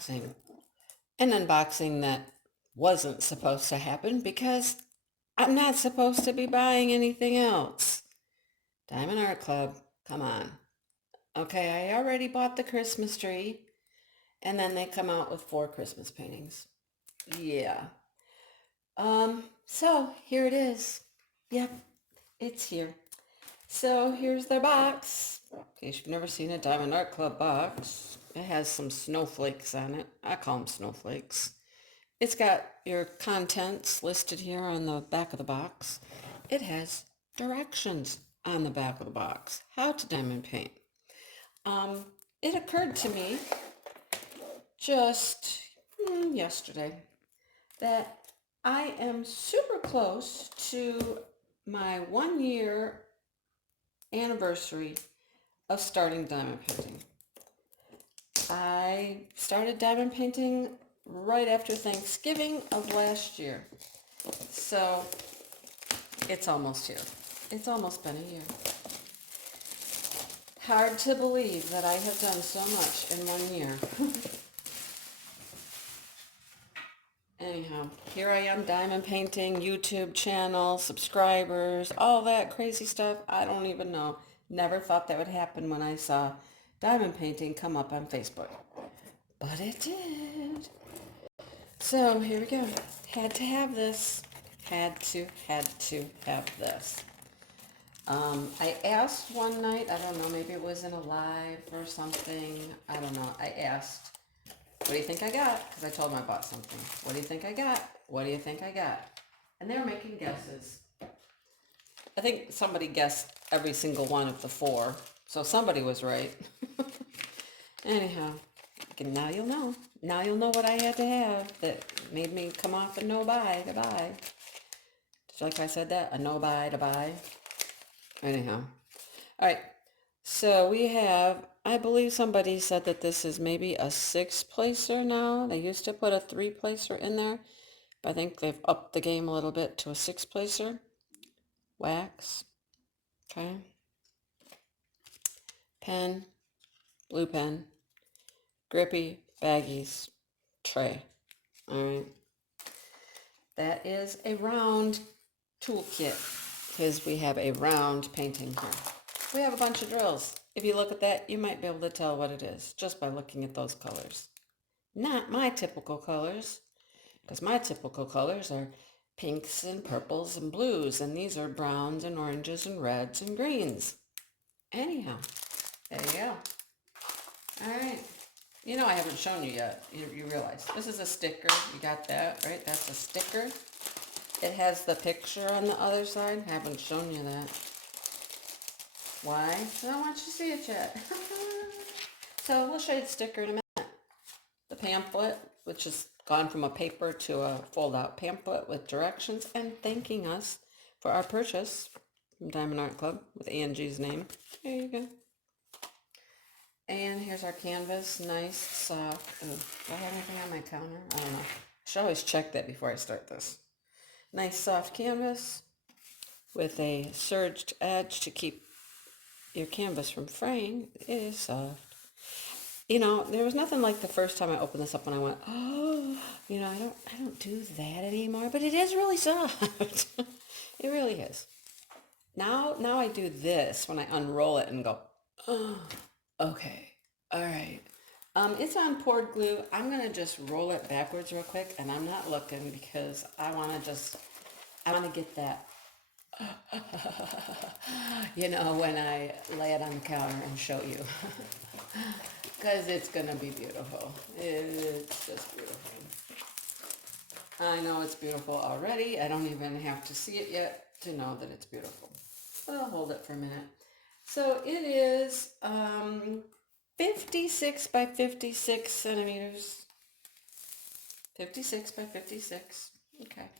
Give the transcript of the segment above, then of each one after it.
unboxing. An unboxing that wasn't supposed to happen because I'm not supposed to be buying anything else. Diamond Art Club, come on. Okay, I already bought the Christmas tree, and then they come out with 4 Christmas paintings. Yeah. So here it is. Yep, it's here. So here's their box. In case you've never seen a Diamond Art Club box, it has some snowflakes on it. I call them snowflakes. It's got your contents listed here on the back of the box. It has directions on the back of the box, how to diamond paint. Um, it occurred to me just yesterday that I am super close to my 1 year anniversary of starting diamond painting. I started diamond painting right after Thanksgiving of last year. So it's almost here. It's almost been a year. Hard to believe that I have done so much in 1 year. Anyhow, here I am diamond painting, YouTube channel, subscribers, all that crazy stuff. I don't even know. Never thought that would happen when I saw diamond painting come up on Facebook. But it did. So here we go. Had to have this. Had to have this. I asked one night, I don't know, maybe it was in a live or something. I don't know. I asked, what do you think I got? Because I told them I bought something. What do you think I got? What do you think I got? And they were making guesses. I think somebody guessed every single one of the 4. So somebody was right. Anyhow, now you'll know. Now you'll know what I had to have that made me come off a no buy to buy. Did you like I said that? A no buy to buy? Anyhow. All right. So we have, I believe somebody said that this is maybe a 6-placer now. They used to put a 3-placer in there, but I think they've upped the game a little bit to a 6-placer. Wax. Okay. Pen. Blue pen. Grippy. Baggies. Tray. All right. That is a round toolkit because we have a round painting here. We have a bunch of drills. If you look at that, you might be able to tell what it is just by looking at those colors. Not my typical colors, because my typical colors are pinks and purples and blues, and these are browns and oranges and reds and greens. Anyhow, there you go. All right. You know I haven't shown you yet. You realize this is a sticker. You got that, right? That's a sticker. It has the picture on the other side. Haven't shown you that. Why? I don't want you to see it yet. So we'll show you the sticker in a minute. The pamphlet, which has gone from a paper to a fold-out pamphlet with directions and thanking us for our purchase from Diamond Art Club with Angie's name. There you go. And here's our canvas, nice, soft. Ooh, do I have anything on my counter? I don't know. I should always check that before I start this. Nice, soft canvas with a serged edge to keep your canvas from fraying. It is soft. You know, there was nothing like the first time I opened this up and I went, oh, you know, I don't do that anymore, but it is really soft. It really is. Now I do this when I unroll it and go, oh, okay, all right. It's on poured glue. I'm gonna just roll it backwards real quick, and I'm not looking because I want to get that, you know, when I lay it on the counter and show you, because it's gonna be beautiful. It's just beautiful. I know it's beautiful already. I don't even have to see it yet to know that it's beautiful. But I'll hold it for a minute. So it is 56 by 56 centimeters. 56 by 56. Okay.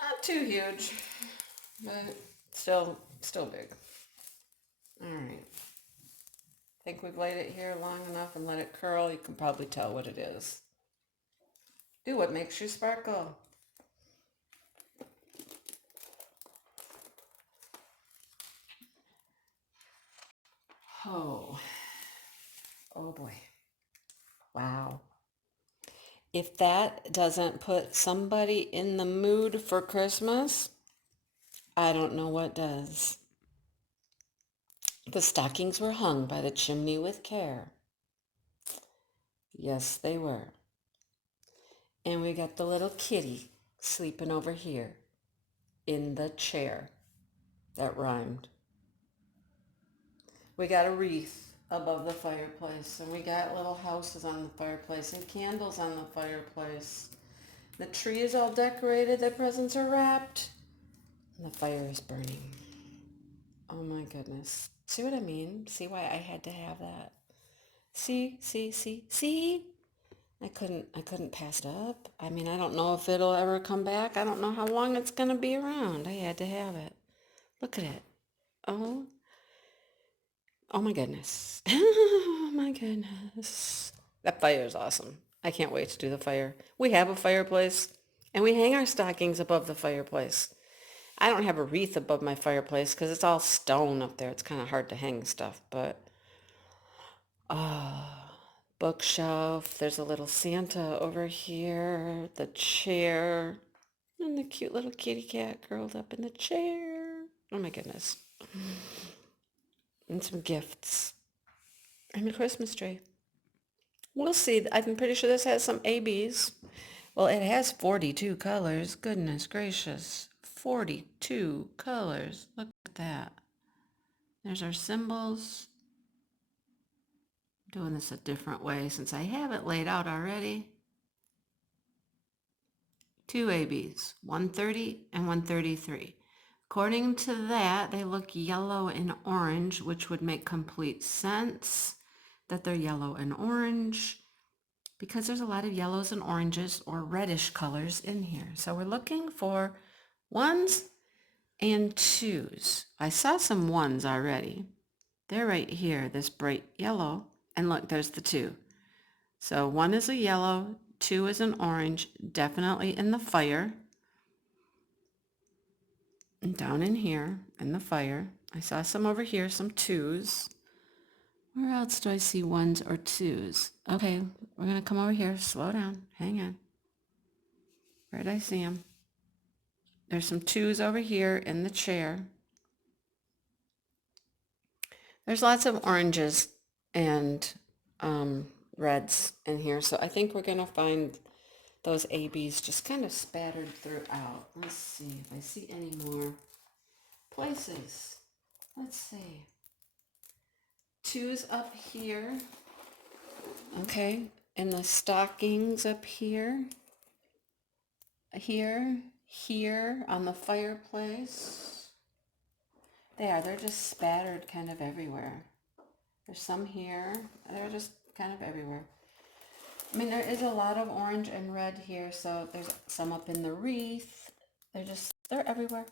Not too huge, but still big. All right. Think we've laid it here long enough and let it curl. You can probably tell what it is. Do what makes you sparkle. Oh boy. Wow. If that doesn't put somebody in the mood for Christmas, I don't know what does. The stockings were hung by the chimney with care. Yes, they were. And we got the little kitty sleeping over here in the chair. That rhymed. We got a wreath above the fireplace, and we got little houses on the fireplace and candles on the fireplace. The tree is all decorated, the presents are wrapped, and the fire is burning. Oh my goodness. See what I mean? See why I had to have that? See? I couldn't pass it up. I mean, I don't know if it'll ever come back. I don't know how long it's gonna be around. I had to have it. Look at it. Oh, oh my goodness. Oh my goodness. That fire is awesome. I can't wait to do the fire. We have a fireplace, and we hang our stockings above the fireplace. I don't have a wreath above my fireplace because it's all stone up there. It's kind of hard to hang stuff, but bookshelf. There's a little Santa over here, the chair, and the cute little kitty cat curled up in the chair. Oh my goodness. And some gifts. And a Christmas tree. We'll see. I'm pretty sure this has some ABs. Well, it has 42 colors. Goodness gracious. 42 colors. Look at that. There's our symbols. I'm doing this a different way since I have it laid out already. 2 ABs, 130 and 133. According to that, they look yellow and orange, which would make complete sense that they're yellow and orange because there's a lot of yellows and oranges or reddish colors in here. So we're looking for 1s and 2s. I saw some 1s already. They're right here, this bright yellow. And look, there's the 2. So 1 is a yellow, 2 is an orange, definitely in the fire. And down in here, in the fire, I saw some over here, some 2s. Where else do I see 1s or 2s? Okay, we're going to come over here. Slow down. Hang on. Where did I see them? There's some 2s over here in the chair. There's lots of oranges and reds in here. So I think we're going to find those ABs just kind of spattered throughout. Let's see if I see any more places. Let's see. 2s up here. Okay. And the stockings up here. Here on the fireplace. They're just spattered kind of everywhere. There's some here. They're just kind of everywhere. I mean, there is a lot of orange and red here, so there's some up in the wreath. They're everywhere.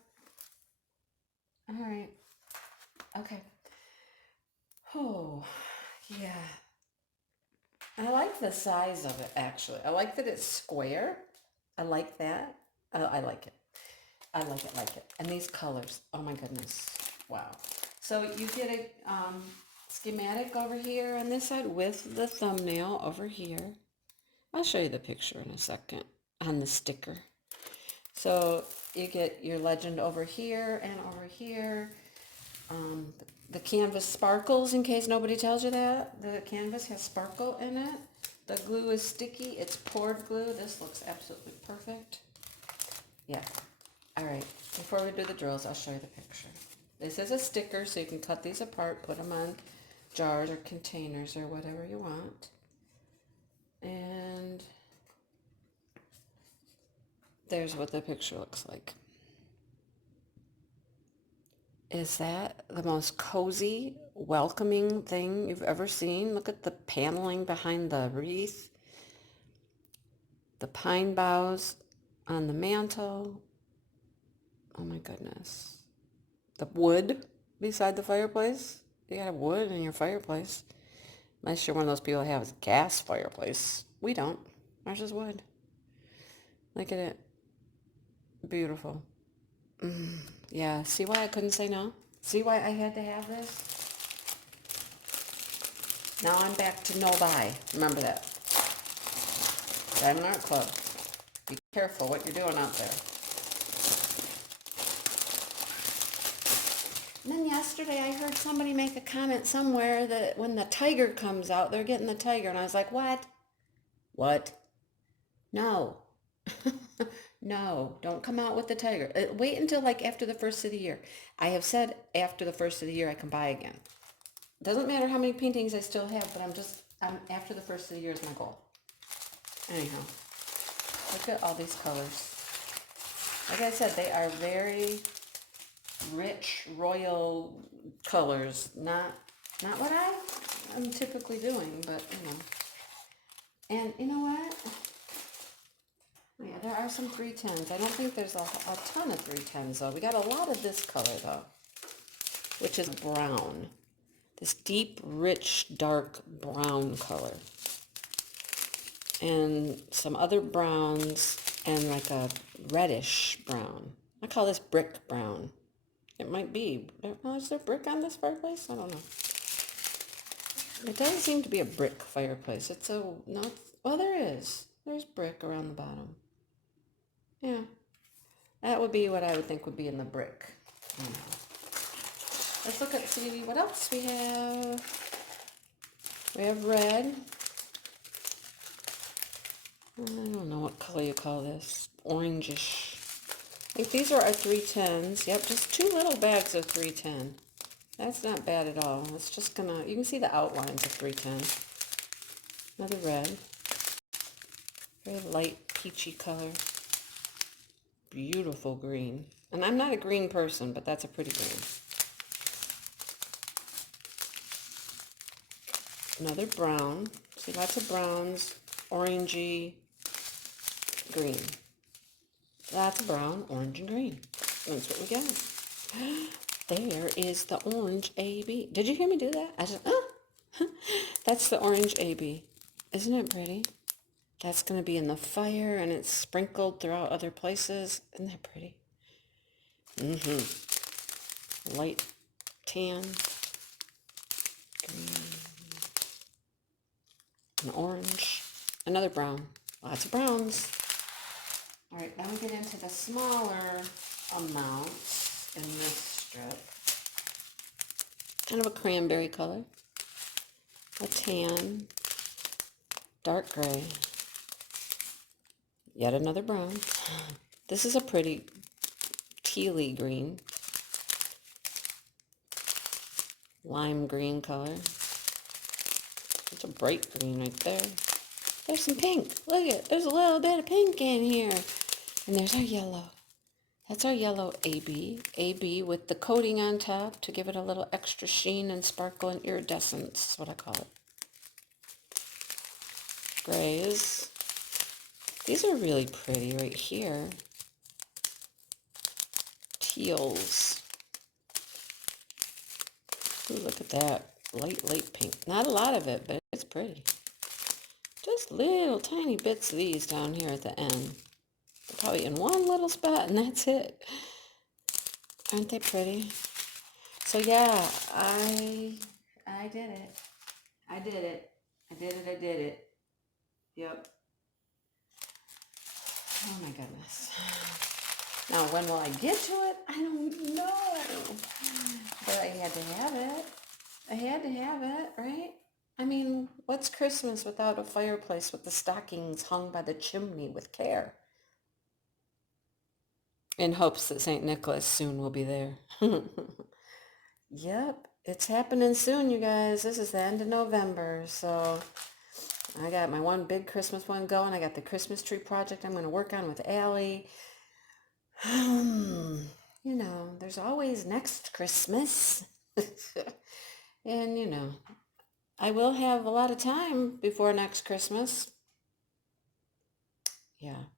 All right. Okay. Oh, yeah. I like the size of it, actually. I like that it's square. I like that. I like it. I like it. And these colors, oh my goodness. Wow. So you get a schematic over here on this side with the thumbnail over here. I'll show you the picture in a second on the sticker. So you get your legend over here and over here. The canvas sparkles, in case nobody tells you that. The canvas has sparkle in it. The glue is sticky. It's poured glue. This looks absolutely perfect. Yeah. All right. Before we do the drills, I'll show you the picture. This is a sticker, so you can cut these apart, put them on jars or containers or whatever you want. And there's what the picture looks like. Is that the most cozy, welcoming thing you've ever seen? Look at the paneling behind the wreath. The pine boughs on the mantle. Oh my goodness. The wood beside the fireplace. You gotta have wood in your fireplace. Unless you're one of those people that have a gas fireplace. We don't. Ours is wood. Look at it. Beautiful. Yeah, see why I couldn't say no? See why I had to have this? Now I'm back to no buy. Remember that. Diamond Art Club. Be careful what you're doing out there. And then yesterday I heard somebody make a comment somewhere that when the tiger comes out, they're getting the tiger. And I was like, what? What? No. No, don't come out with the tiger. Wait until like after the first of the year. I have said after the first of the year I can buy again. Doesn't matter how many paintings I still have, but I'm after the first of the year is my goal. Anyhow, look at all these colors. Like I said, they are very rich, royal colors. Not what I'm typically doing, but you know. And you know what? Yeah, there are some 310s. I don't think there's a ton of 310s though. We got a lot of this color though, which is brown. This deep, rich, dark brown color. And some other browns and like a reddish brown. I call this brick brown. It might be. Is there brick on this fireplace? I don't know. It doesn't seem to be a brick fireplace. Well, there is. There's brick around the bottom. Yeah. That would be what I would think would be in the brick. Let's look at see what else we have. We have red. I don't know what color you call this. Orangish. I think these are our 310s. Yep, just 2 little bags of 310. That's not bad at all. It's just gonna, you can see the outlines of 310. Another red. Very light peachy color. Beautiful green. And I'm not a green person, but that's a pretty green. Another brown. See, lots of browns. Orangey, green. Lots of brown, orange, and green. That's what we got. There is the orange AB. Did you hear me do that? I just, that's the orange AB. Isn't it pretty? That's going to be in the fire, and it's sprinkled throughout other places. Isn't that pretty? Light tan, green, and orange. Another brown. Lots of browns. All right, now we get into the smaller amounts in this strip. Kind of a cranberry color. A tan. Dark gray. Yet another brown. This is a pretty tealy green. Lime green color. It's a bright green right there. There's some pink. Look at it. There's a little bit of pink in here. And there's our yellow. That's our yellow AB. AB with the coating on top to give it a little extra sheen and sparkle and iridescence. That's what I call it. Grays. These are really pretty right here. Teals. Ooh, look at that. Light pink. Not a lot of it, but it's pretty. Just little tiny bits of these down here at the end. Probably in one little spot, and that's it. Aren't they pretty? So yeah, I did it. I did it. Yep. Oh my goodness. Now, when will I get to it? I don't know. But I had to have it. Right? I mean, what's Christmas without a fireplace with the stockings hung by the chimney with care? In hopes that St. Nicholas soon will be there. Yep, it's happening soon, you guys. This is the end of November, so I got my one big Christmas one going. I got the Christmas tree project I'm going to work on with Allie. You know, there's always next Christmas. And, you know, I will have a lot of time before next Christmas. Yeah.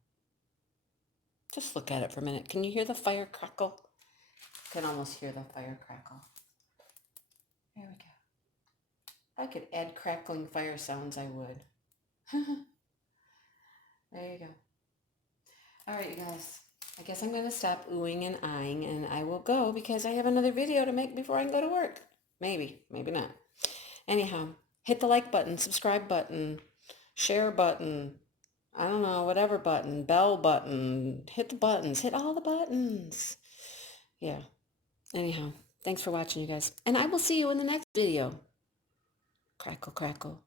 Just look at it for a minute. Can you hear the fire crackle? I can almost hear the fire crackle. There we go. If I could add crackling fire sounds, I would. There you go. All right, you guys. I guess I'm going to stop oohing and eyeing, and I will go because I have another video to make before I can go to work. Maybe not. Anyhow, hit the like button, subscribe button, share button. I don't know, whatever button, bell button, hit the buttons, hit all the buttons. Yeah. Anyhow, thanks for watching, you guys. And I will see you in the next video. Crackle, crackle.